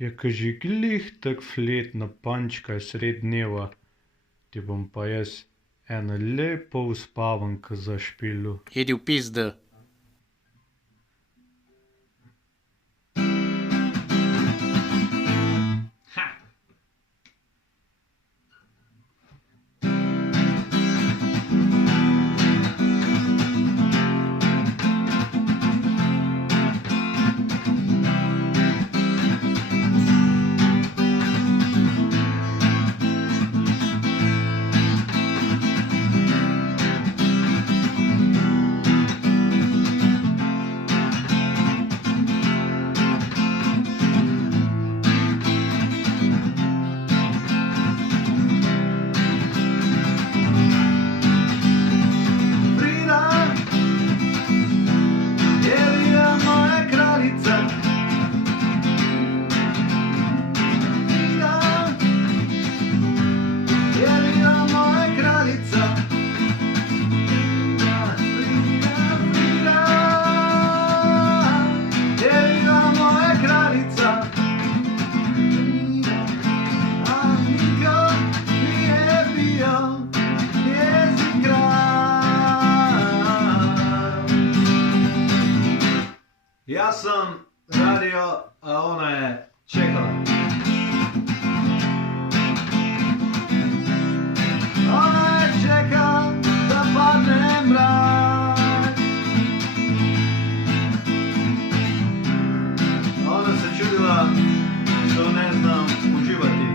Je, ke že glih tak fletna pančka je sred dneva, ti bom pa jaz eno lepo uspavanko zašpilil. Idi v pizdo. Jaz sem radio, a ona je čekala. Ona je čekala, da padne mrak. Ona se čudila, što ne znam uživati.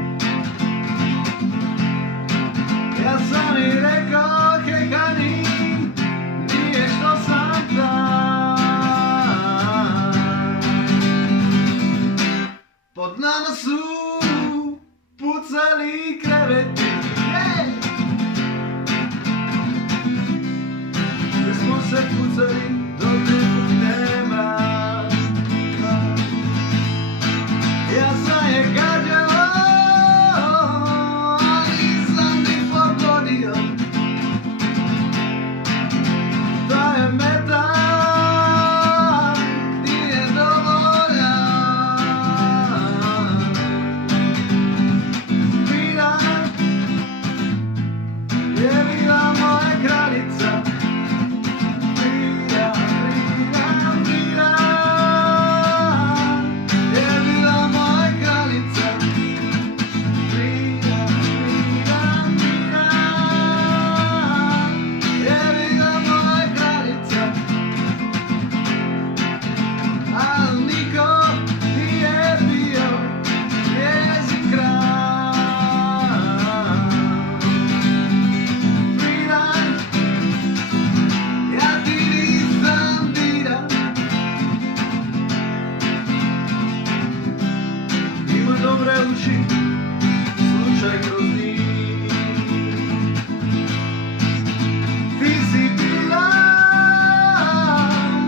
Jaz sam ji rekao, hej Hani, nije što sam tam. Pod nama su pucali kreveti, yeah! Jer smo se pucali dok ne pukne mrak. Ja sam je gađao, nisam ni pogodio. Da je meta nije dovoljan. Frida je bila moja kraljica. Frida, Frida, Frida je bila moja kraljica. Frida, Frida, Frida je bila moja kraljica. Al niko nije bio njezin kralj. Frida, ja ti nisam dira. Ima dobre uši, slušaj kroz njih. Ti si bila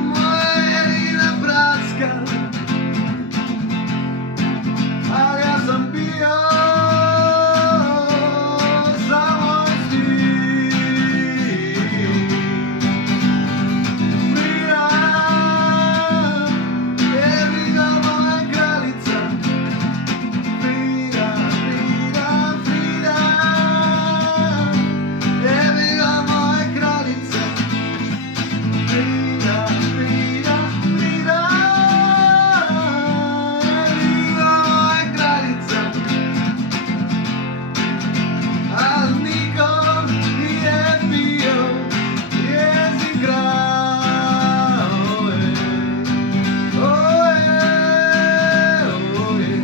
moja jedina bratska, ali ja sam bio samo s njim. Frida je bila moja kraljica. Frida, Frida, Frida je bila moja kraljica. Frida, Frida, Frida je bila moja kraljica. Al niko nije bio njezin kralj. Oje, oje,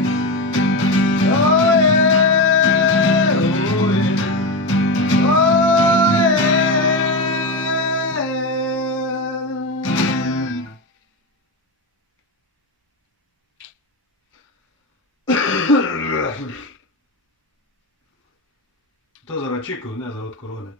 oje, oje. To zaradi čikov, ne zaradi korone.